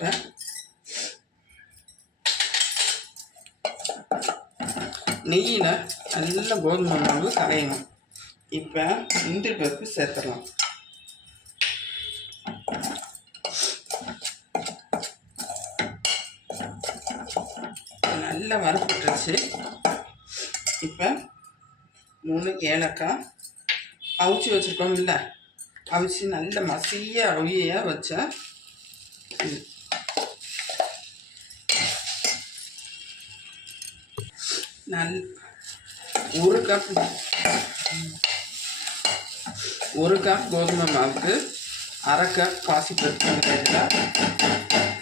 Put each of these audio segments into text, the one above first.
இப்போ நெய்யில் நல்ல கோதுமை மாவு கரையணும். இப்போ முந்திரி பருப்பு சேர்த்துடலாம். நல்லா வறுப்பட்டுருச்சு இப்போ மூணு ஏலக்காய் அவிச்சு வச்சுருக்கோம்ல அவிச்சு நல்ல மசிய அவியாக வச்சா நல் ஒரு கப் ஒரு கப் கோதுமை மாவுக்கு அரை கப் பாசிப்பருப்பு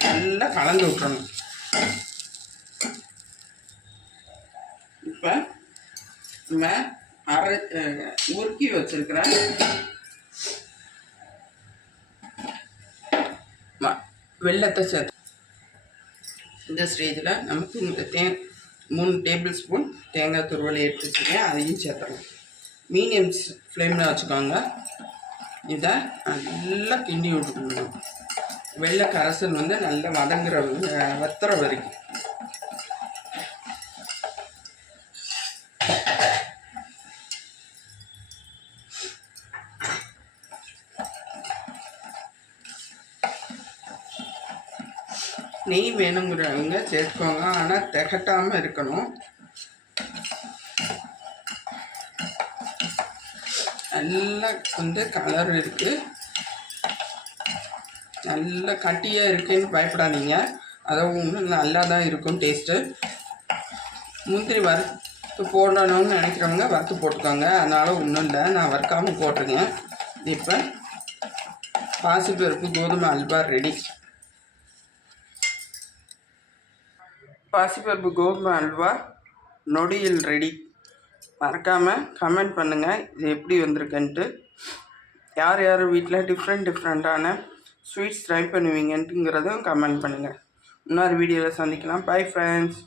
நல்லா கலந்து விட்டுறணும். இப்போ நம்ம அரை உருக்கி வச்சிருக்கிற ம- சேர்த்து இந்த ஸ்டேஜில் நமக்கு இந்த தே மூணு டேபிள் ஸ்பூன் தேங்காய் துருவலை எடுத்து வச்சுருக்கேன் அதையும் சேர்த்துறோம் மீடியம் ஃப்ளேமில் வச்சுக்கோங்க. இதை நல்லா கிண்டி விட்டுக்கணும். வெள்ளை கரைசல் வந்து நல்லா வதங்குற வத்துற வரைக்கும். நெய் வேணுங்கிறவங்க சேர்த்துக்கோங்க. ஆனால் திகட்டாமல் இருக்கணும். நல்லா வந்து கலர் இருக்குது நல்ல கட்டியாக இருக்குன்னு பயப்படாதீங்க. அதுவும் இன்னும் நல்லா தான் இருக்கும் டேஸ்ட்டு முந்திரி வறுத்து போடணும்னு நினைக்கிறவங்க வறுத்து போட்டுக்கோங்க. அதனால் ஒன்றும் இல்லை. நான் வறுக்காமல் போட்டிருக்கேன். இப்போ பாசிப்பருப்பு கோதுமை அல்வா ரெடி பாசிப்பருப்பு கோதுமை அல்வா நொடியில் ரெடி மறக்காமல் கமெண்ட் பண்ணுங்கள் இது எப்படி வந்திருக்குன்ட்டு. யார் யார் வீட்டில் டிஃப்ரெண்ட் டிஃப்ரெண்ட்டான ஸ்வீட்ஸ் ட்ரை பண்ணுவீங்கன்ட்டுங்கிறதும் கமெண்ட் பண்ணுங்கள் இன்னொரு வீடியோவில் சந்திக்கலாம். Bye friends